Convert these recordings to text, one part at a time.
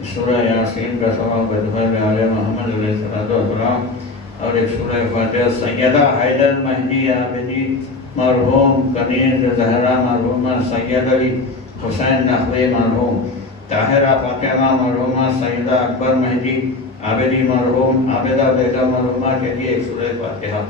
सूरह यासीन का सवाल बदफर आले मोहम्मद अलैहिस्सलाम और एक सूरह फातिहा सैयदा हैदर महदी आबिदी मरहूम कनीज ज़हरा मरहूमा सैयद अली हुसैन नकवी मरहूम ताहिरा फातिमा मरहूमा सैयदा अकबर महदी आबिदी मरहूम आबिदा बेगम मरहूमा के लिए एक सूरह फातिहा।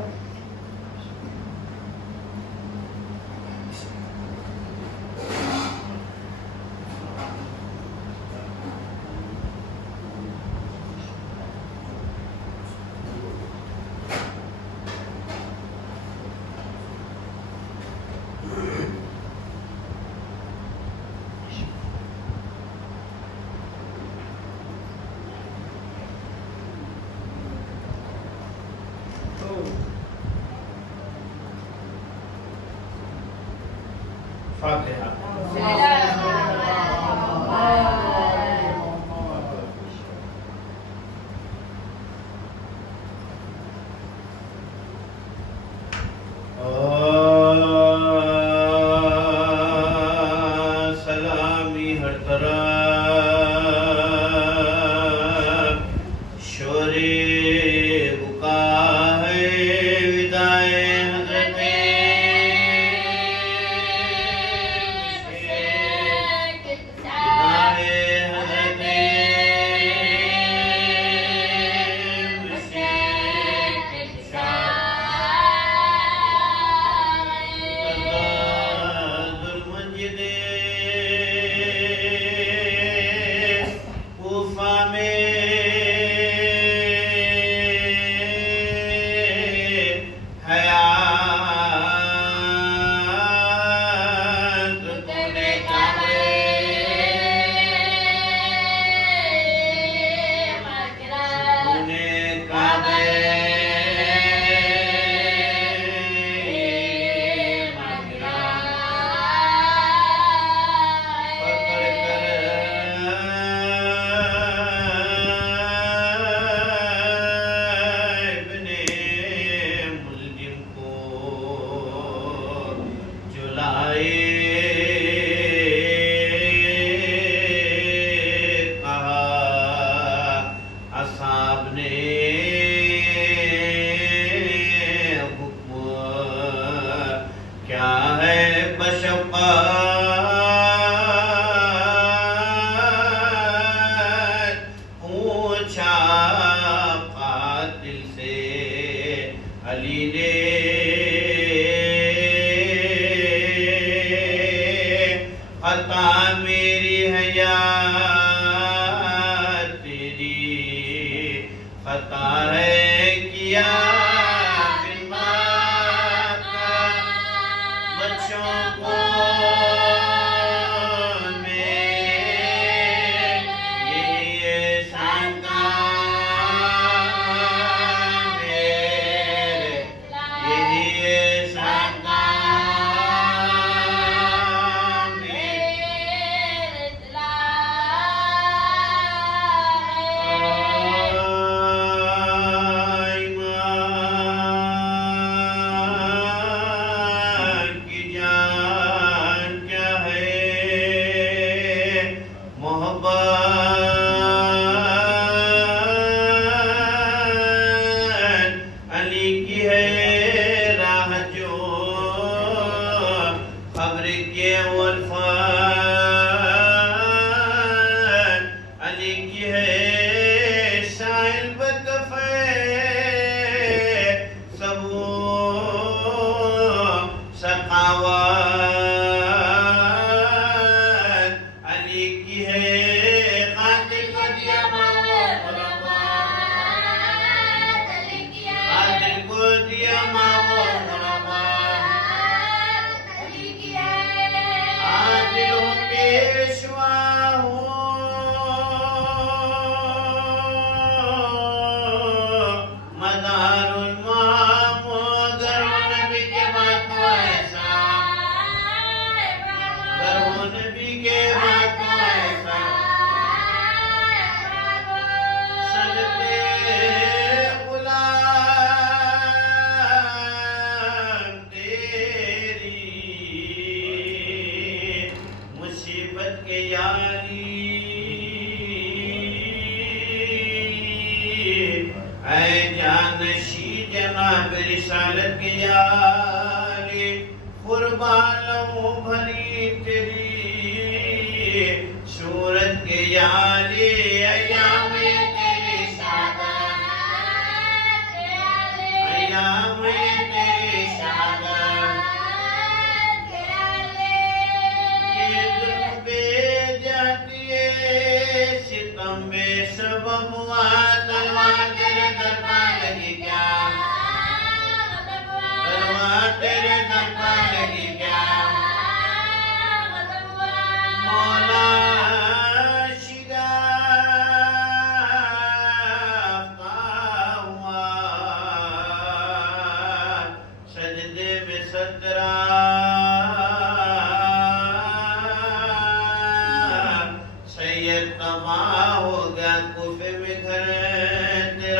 सूरत के यारी अयाम तेरी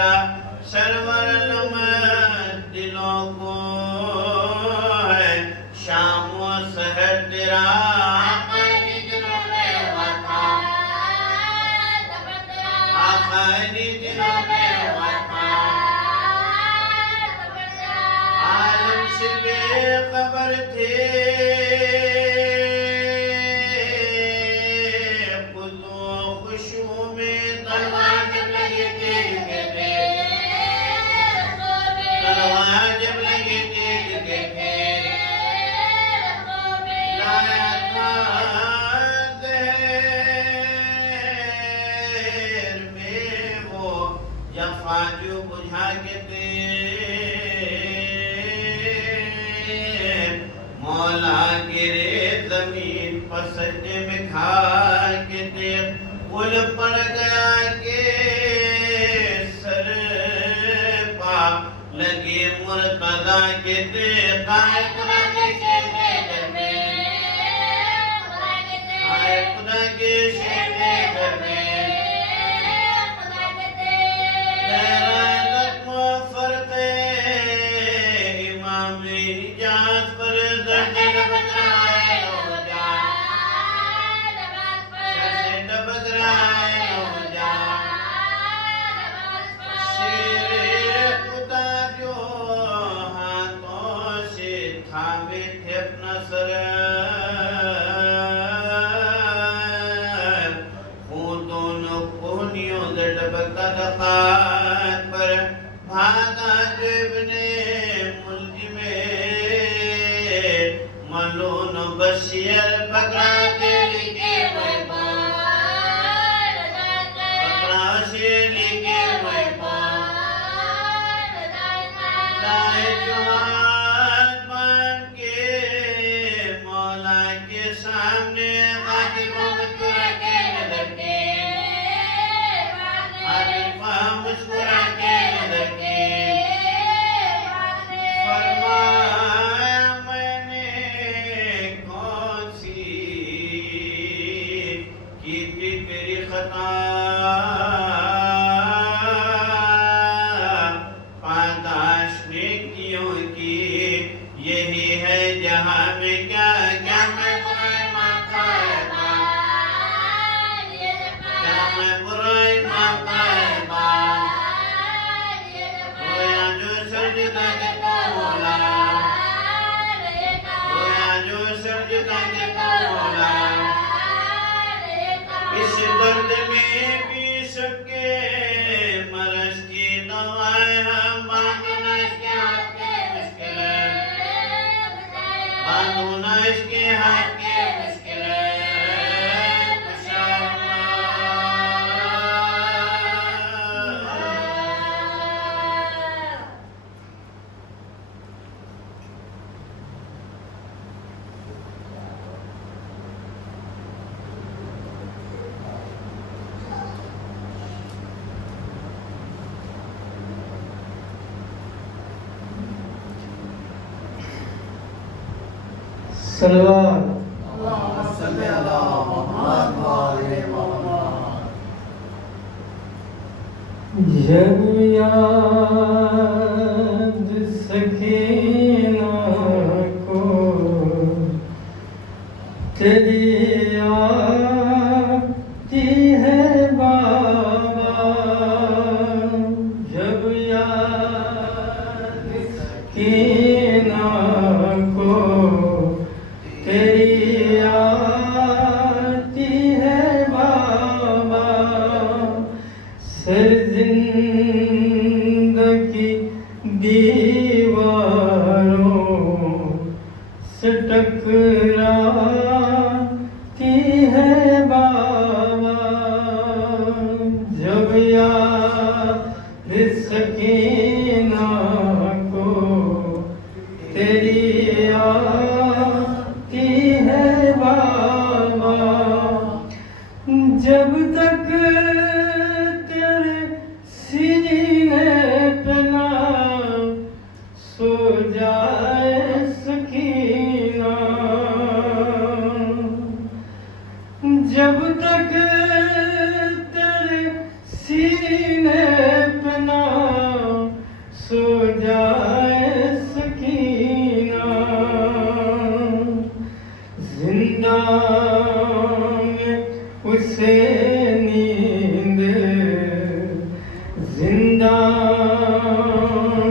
तेरा सरवर दिलों को है शाम व सहर तेरा आखिरी दिनों में वफा आलम से बेखबर थे खुशबू में तलवार जब लगी तेज के तलवार जब लगी तेज के लाया था देर में वो जफा जो बुझा के मौला गिरे जमीन पर सजदे में खा के पुल पड़ गया के सर पा लगे मुर्तदा के आए खुदा के शेर में आए खुदा के शेर में तेरा जख्म फर्क इमाम हिजाज पर दर्द दबक रहा है हो जा कैसे दबक रहा है हो जा शेर खुदा जो हाथों से थामे थे अपना सर वो दोनों कोहनियों से डबका दफात पर भागा जिब्ने मुल्जिमे मलून बशीर पकड़ा के लिखे पकड़ा से लिखे लाए जवान मान के मौला के सामने गाजिबों मुस्कुरा के नजर के हालिफा मुस्कुरा के नजर के फरमाया मैंने कौन सी की थी तेरी खता पादाश ने क्यों की यही है जहां में क्या क्या मैं बुराई माफ करेगा क्या मैं बुराई माफ करेगा रोया जो सजदा के मौला रोया जो सजदा के मौला इस दर्द में भी सके मरज की दवाएं हम बांधना इसके हाथ के मुश्किल है बांधना इसके हाथ के मुश्किल है सलवार जब याद सकीना को तेरी आती है बाबा जब याद सकीना को तेरी आती है बाबा सर जिंदगी दीवार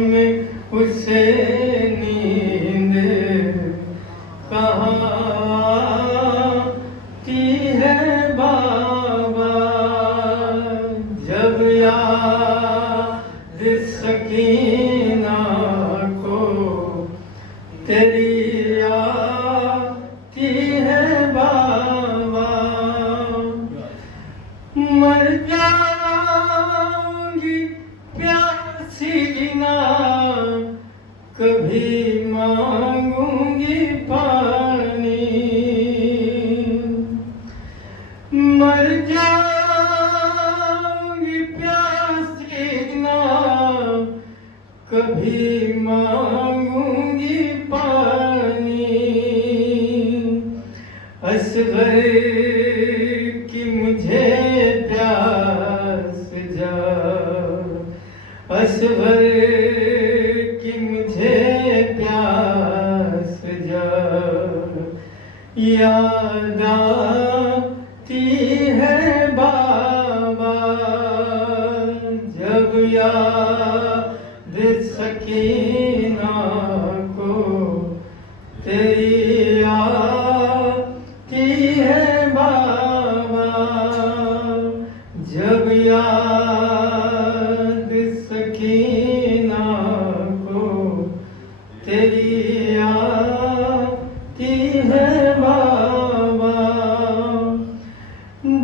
में उसे नींद कहाँ आती है बाबा, जब याद सकीना को तेरी आती है बाबा। मर जाऊंगी प्यासी ना, कभी मांगूंगी पानी। मर जाऊंगी प्यासी ना, कभी मांगूंगी पानी। असगर की मुझे प्यास जा, असगर की मुझे प्यास जा, याद आती है बाबा, जब याद सकीना को तेरी आती है बाबा, जब याद सकीना को तेरी आती है बाबा।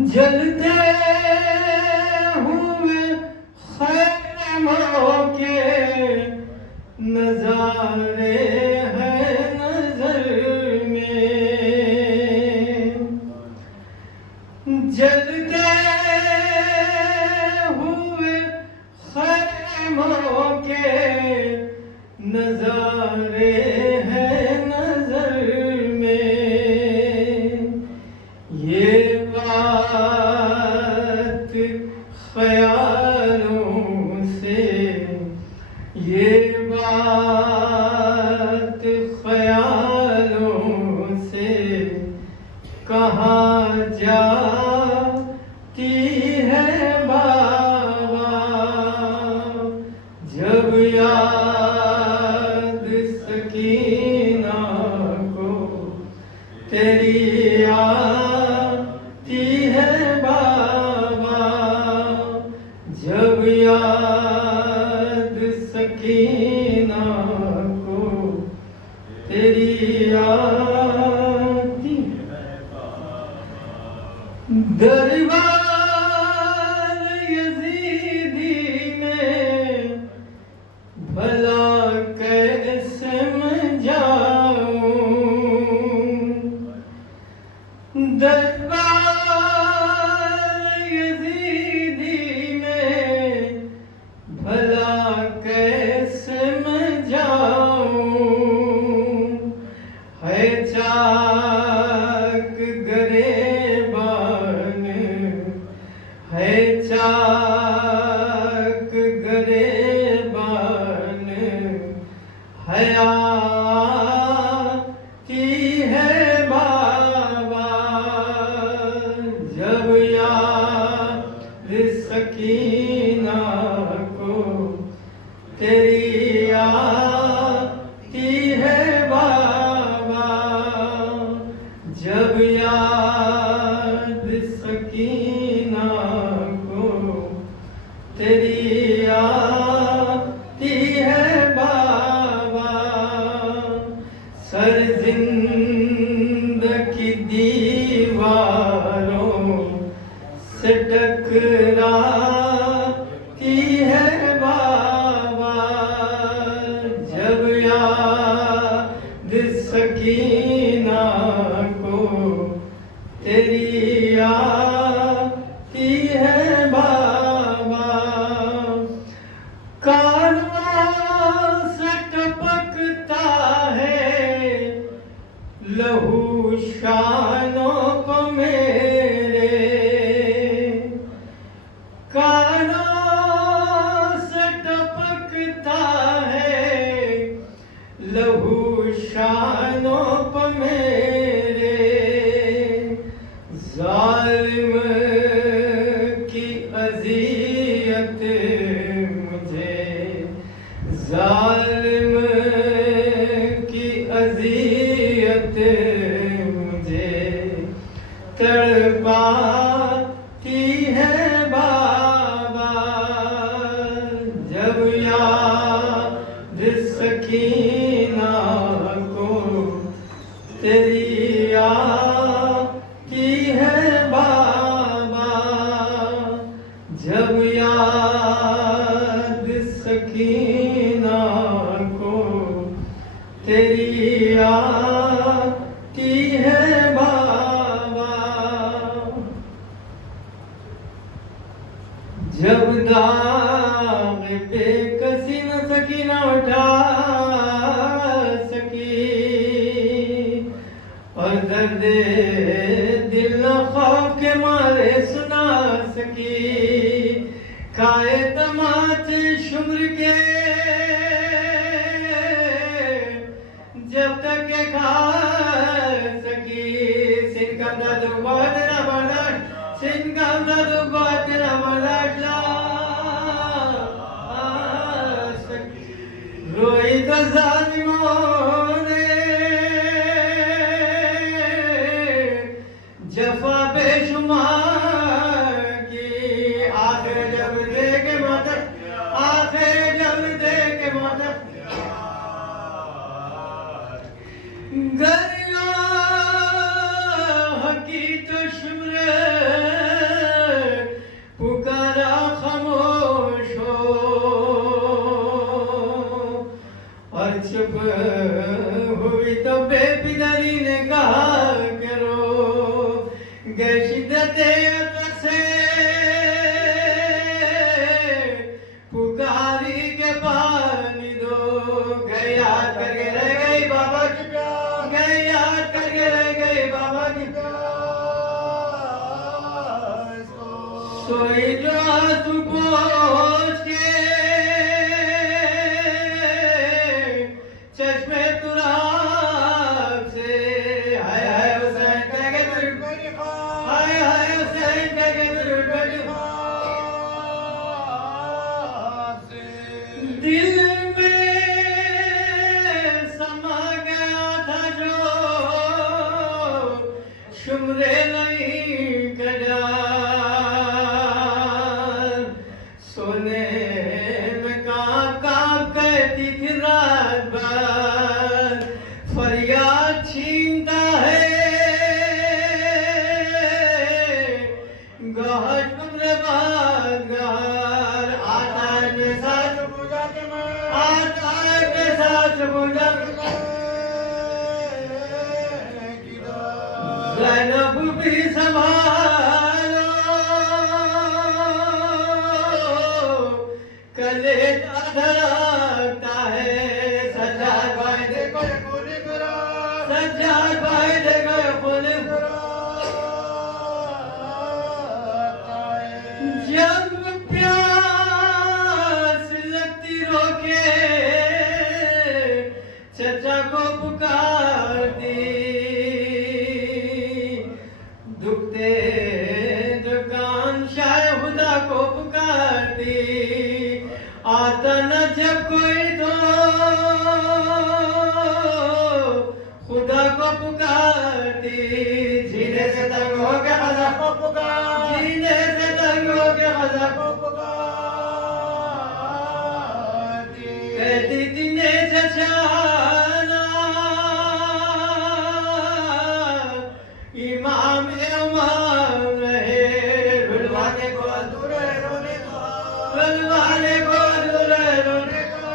जलते हुए खैमों के नजारे हैं नजर में, जलते हुए खैमों के नजारे हैं नजर में। ये बात ख्यालों से, ये बात ख्यालों से कहाँ जाती है बाबा, जब याद सकीना को तेरी आती है बाबा, जब याद सकीना को तेरी आती है बाबा। दरबार यजीदी में भला कैसे मैं जाऊं, दरबार यजीदी में भला कैसे मैं जाऊं। है चाक गरेबान, है चाक गरेबान, हयाती है बाबा, जब याद सकीना को तेरी आती है बाबा, जब याद सकीना को तेरी आती है बाबा। जालिम की अज़ियत मुझे तड़पाती है बाबा, जब याद सकीना को तेरी आती है बाबा, जब याद सकीना को तेरी आती है बाबा, जब दाग पे कसी न सकीना उठा सकी और दर्द दिल न खौफ के मारे सुना सकी, खाए तमाचे शुम्र के जब तक के खा सकी, सिन कमदा दुबा तेरा बर्दाश्त, सिन कमदा दुबा तेरा बर्दाश्त ला सकी, रोई तो जालिमों ने जफा बेशुमार की, आखिर जब देखे मदद, आखिर जब देखे मदद, गरिया हकी तो शुम्र पुकारा खामोश हो और चुप हुई तो बेपिदरी ने कहा करो, गए शिद्दत से पुकारी के पानी दो, गए याद करके रह गई बाबा की प्यास, गए याद करके रह गई बाबा की प्यास, सोई जो आंसू पोंछ के चश्मे तुराब से, हाय हाय हुसैन कह के दुरूद पढ़ी, हाय हाय हुसैन कह के दुरूद पढ़ी, दिल में समा गया था जो शुम्रे नहीं कड़ा, सोने में कांप कांप कहती थी रात भर, फरियाद छीनता है गहर शुम्रे बादगार, आता है मेरे साथ पूजा के मैं, आता है मेरे साथ पूजा के मैं, ज़ैनब भी संभालो कलेजा धड़कता है, सज्जाद भाई देखो ये खूनी करा, सज्जाद भाई देखो ये खूनी करा, जब प्यास लगती रोके चचा को पुकारती, दुखते दुकान शाह खुदा को पुकारती, आता न जब कोई तो खुदा को पुकारती, जीने से तंग हो के खुदा को पुकार, जीने से तंग हो के खुदा को पुकारती, कहती थी ने चचाना इमाम इमाम रहे, रुलवाने को दूर रोने को, रुलवाने को दूर रोने को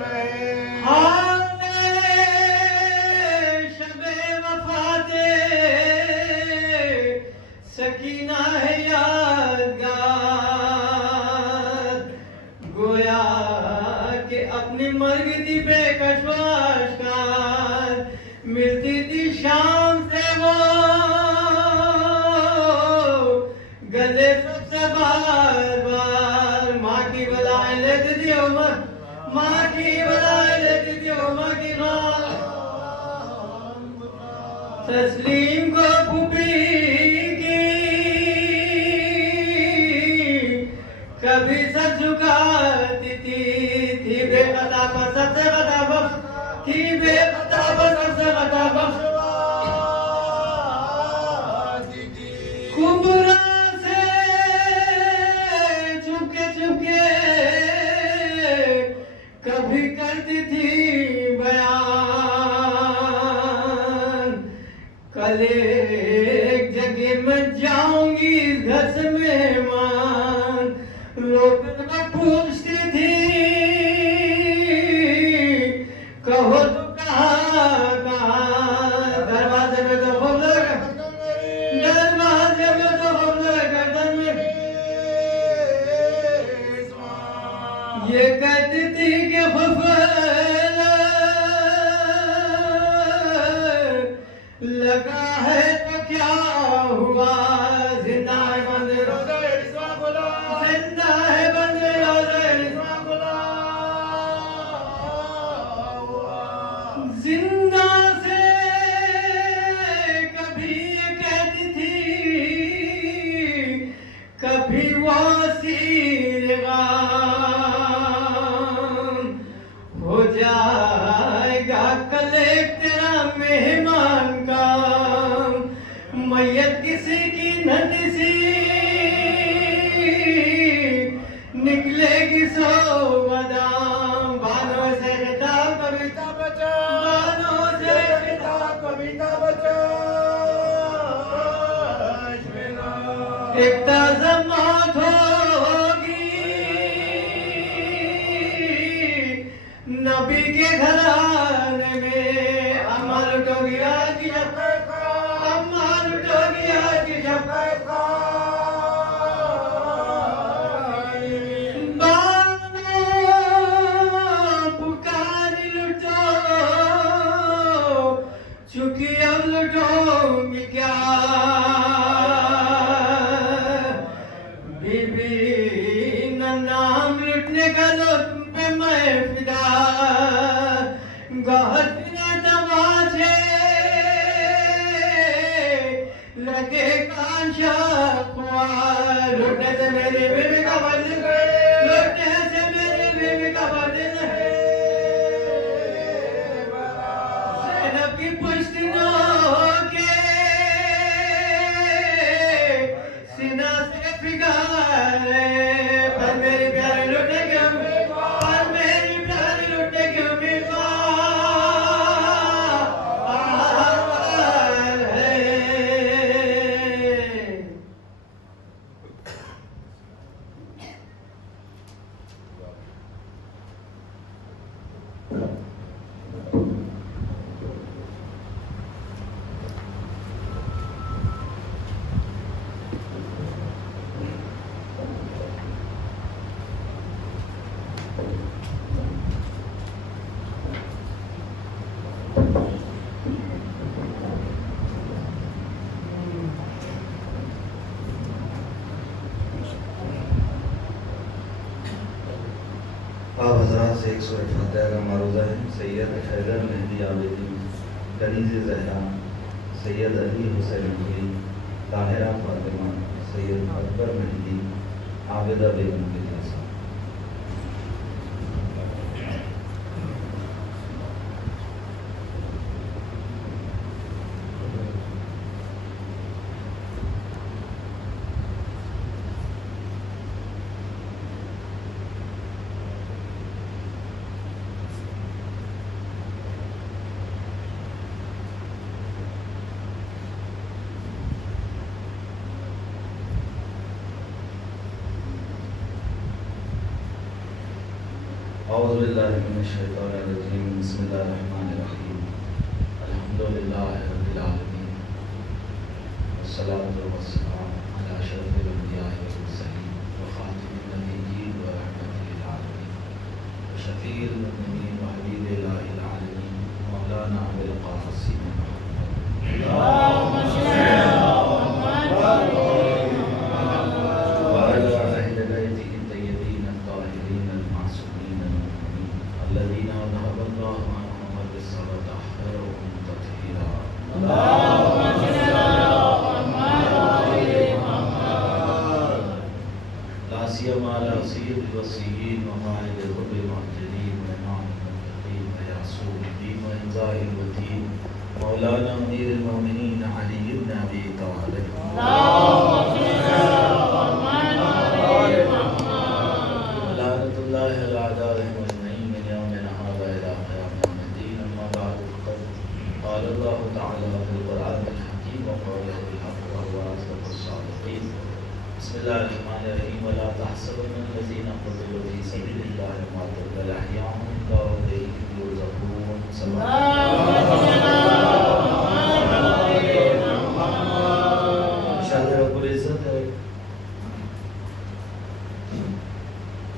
रहे, हमने शबे वफाते सकीना है यादगार, गोया कि अपनी मर्ग थी बेकश आश्कार, मिलती थी शाम से वो गले सबसे बार बार, माँ की बलाएं लेती थी उमर, माँ की बलाएं लेती थी उमर की रात, तस्लीम को फूफी की कभी सर झुकाती थी बेखता पर सबसे खता बख्श थी बेखता पर सबसे खता बख्श कुबरा से चुपके चुपके कभी करती थी बयान कल एक जगह मैं जाऊंगी घर से मेहमान रोक कर पूछती थी कहो तो कहाँ दरवाजे में तो खूब लगा दरवाजे में तो खूब लगा गर्दन में ये कहती थी कि लगा है तो क्या हुआ जिंदा है बंद रोज़े जिंदा है बंद रोज़े जिंदा से कभी ये कहती थी कभी वो सीरगाम हो जाएगा कल एक तेरा मेहमान का मैयत किसी की नन्ही सी निकलेगी सो बादाम बानों से खिताब कविता बचा बानों से खिताब कविता बचा एक ताज़ा मौत होगी नबी के घराने में अमर लुटो गया कि जब अमर लुटो गया कि जब पुकार लुटो चुकी अब लुटोंगी क्या बीबी न नाम लुटने का लो तुम पे मैं फिदा गहत ने तमाचे लगे कांशा लुटने से मेरी बीबी का बदल लुटने से मेरी बीबी का बदल ज़ैनब की पुश्तिनों के सीना से फिगारे पर मेरी प्यारी लुटने की पर मेरी प्यारी लुटने की उम्मीदवार है आप हज़रात से एक सूरत फातिहा का मारूज़ा है। सैयद हैदर मेहदी आबिदी, कनीज़ ज़हरा, सैयद अली हुसैन अली, ताहिरा फातिमा, सैयद अकबर मेहदी, आबिदा बेगम के जैसा। औज़ुबिल्लाहिमिनश्शैतानिर्रजीम बिस्मिल्लाहिर्रहमानिर्रहीम अल्हम्दुलिल्लाहि रब्बिल आलमीन वस्सलातु वस्सलामु अला अशरफिल अंबिया'i वल मुरसलीन व खातिमिन नबिय्यीन व रहमतिल लिल आलमीन व शफीइल मुज़निबीन व हबीबिल आलमीन मौलाना अबुल क़ासिम अला सय्यिदिल वसीय्यीन व क़ाइदिल ग़ुर्रिल मुहज्जलीन व इमामिल मुत्तक़ीन व यासूरुद्दीन व इंज़ाइल वतीन मौलाना अमीरुल मोमिनीन अली इब्न अबी तालिब लानतुल्लाहि अला अदाइहिम अजमईन मिन यौमिना हाज़ा इला क़ियामिल दीन। अम्मा बअद क़द क़ाल अल्लाहु तआला फ़िल क़ुरआनिल हकीम व क़ौलिहिल हक़ व हुवा असदक़ुस सादिक़ीन। बिस्मिल्लाहिर्रहमानिर्रहीम। वला तहसबन्नल्लज़ीना क़ुतिलू फ़ी सबीलिल्लाहि अम्वातन बल अहयाउन इंदा रब्बिहिम युरज़क़ून। शाह रब्बुल इज़्ज़त है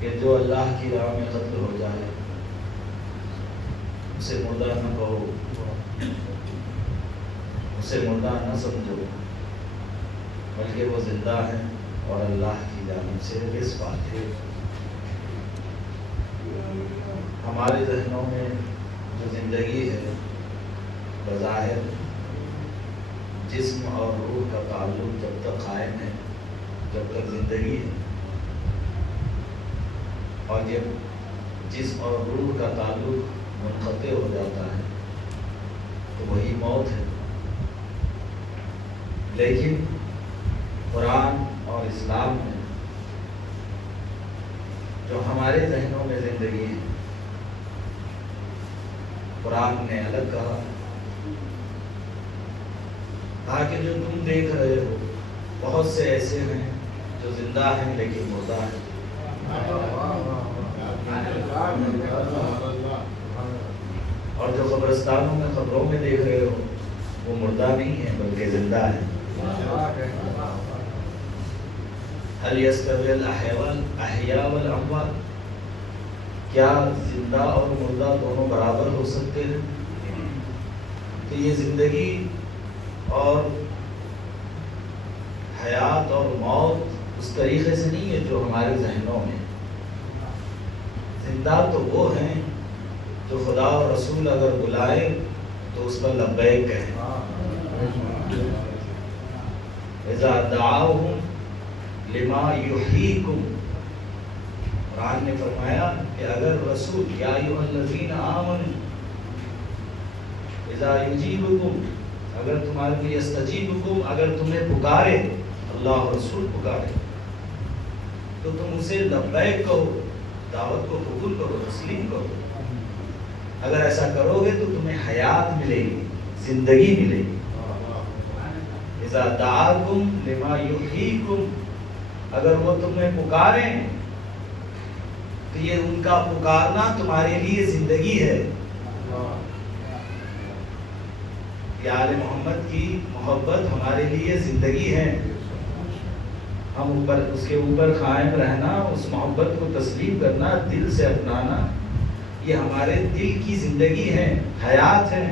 कि जो अल्लाह की राह में कत्ल हो जाए उसे मुर्दा न कहो, उसे मुर्दा न समझो, बल्कि वो जिंदा है और अल्लाह की जानिब से रिज़्क़ है। हमारे ज़हनों में जो ज़िंदगी है बज़ाहिर जिस्म और रूह का ताल्लुक़ जब तक कायम है, जब तक ज़िंदगी है, और जब जिस्म और रूह का ताल्लुक़ मुनक़ते हो जाता है तो वही मौत है। लेकिन कुरान और इस्लाम में जो हमारे ज़हनों में ज़िंदगी है, कुरान ने अलग कहा कि जो तुम देख रहे हो बहुत से ऐसे हैं जो जिंदा हैं लेकिन मुर्दा हैं, और जो कब्रिस्तानों में कब्रों में देख रहे हो वो मुर्दा नहीं है बल्कि जिंदा है। हल यस्तविल अहया वल अमवात, क्या जिंदा और मुर्दा दोनों बराबर हो सकते हैं? तो ये जिंदगी और हयात और मौत उस तरीके से नहीं है जो हमारे जहनों में। जिंदा तो वो हैं जो खुदा और रसूल अगर बुलाए तो उस पर लब्बैक कहें। इज़ा दआहुम लिमा युहीकुम, कुरान ने फरमाया कि अगर रसूल या अय्युहल्लज़ीना आमनू इज़ा युजीबुकुम, अगर तुम्हारे लिए यस्तजीबुकुम, अगर तुम्हें पुकारे, अल्लाह और रसूल पुकारे तो तुम उसे लब्बैक कहो, दावत को कबूल करो, तस्लीम करो। अगर ऐसा करोगे तो तुम्हें हयात मिलेगी, जिंदगी मिलेगी। इज़ा दआकुम लिमा युहीकुम, अगर वो तुम्हें पुकारें तो ये उनका पुकारना तुम्हारे लिए जिंदगी है। यार मोहम्मद की मोहब्बत हमारे लिए ज़िंदगी है। हम ऊपर उसके ऊपर कायम रहना, उस मोहब्बत को तस्लीम करना, दिल से अपनाना, ये हमारे दिल की ज़िंदगी है, हयात है,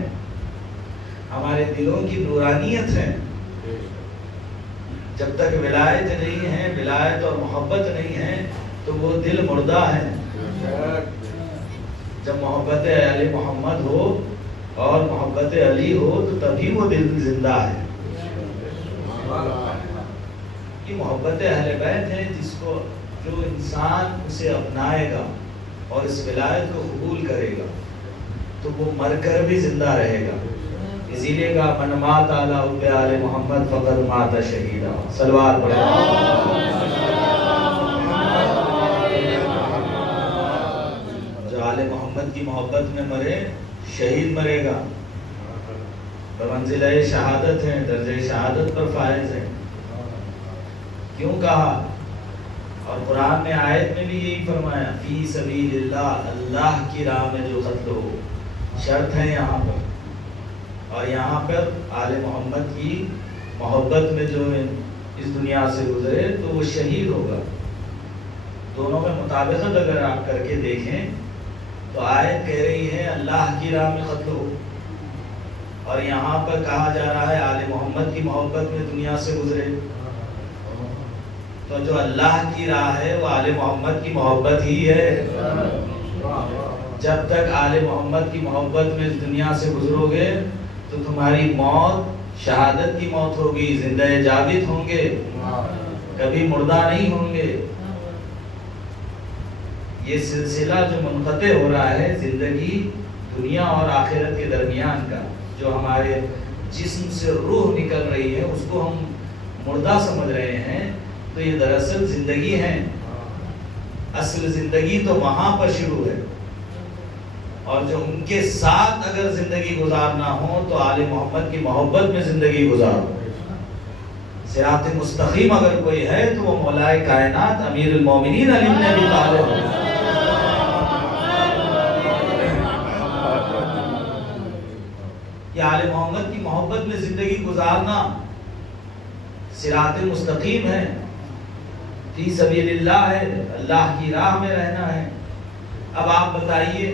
हमारे दिलों की नूरानियत है। जब तक विलायत नहीं है, विलायत और मोहब्बत नहीं है तो वो दिल मुर्दा है। जब मोहब्बत अली मोहम्मद हो और मोहब्बत अली हो तो तभी वो दिल जिंदा है। कि मोहब्बत अहले बैत है जिसको जो इंसान उसे अपनाएगा और इस विलायत को कबूल करेगा तो वो मरकर भी जिंदा रहेगा। इसीलिए कहा मन मात अला हुब्बे आले मोहम्मद फक़द मात शहीदा। सलवात पढ़ो। जो आले मोहम्मद की मोहब्बत में मरे शहीद मरेगा, मंजिल शहादत है, दर्जे शहादत पर फायज है। क्यों कहा? और कुरान ने आयत में भी यही फरमाया फी सबीलिल्लाह, अल्लाह की राह में जो कत्ल हो, शर्त है यहाँ पर। और यहाँ पर आले मोहम्मद की मोहब्बत में जो इस दुनिया से गुजरे तो वो शहीद होगा। दोनों में मुताबिकत अगर आप करके देखें तो आयत कह रही है अल्लाह की राह में कत्ल हो, और यहाँ पर कहा जा रहा है आले मोहम्मद की मोहब्बत में दुनिया से गुजरे। तो जो अल्लाह की राह है वो आले मोहम्मद की मोहब्बत ही है। जब तक आले मोहम्मद की मोहब्बत में इस दुनिया से गुजरोगे तो तुम्हारी मौत शहादत की मौत होगी, जिंदा जाबित होंगे, कभी मुर्दा नहीं होंगे। ये सिलसिला जो मुनक़ते हो रहा है ज़िंदगी दुनिया और आखिरत के दरमियान का, जो हमारे जिस्म से रूह निकल रही है उसको हम मुर्दा समझ रहे हैं, तो ये दरअसल ज़िंदगी है। असल ज़िंदगी तो वहाँ पर शुरू है, और जो उनके साथ अगर ज़िंदगी गुजारना हो तो आले मोहम्मद की मोहब्बत में ज़िंदगी गुजारो। सिरात मुस्तकीम अगर कोई है तो वो मौलाए कायनात अमीरुल मोमिनीन अली इब्न अबी तालिब है। ये आले मोहम्मद की मोहब्बत में ज़िंदगी गुजारना सिरात मुस्तकीम है, फी सबीलिल्लाह है, अल्लाह की राह में रहना है। अब आप बताइए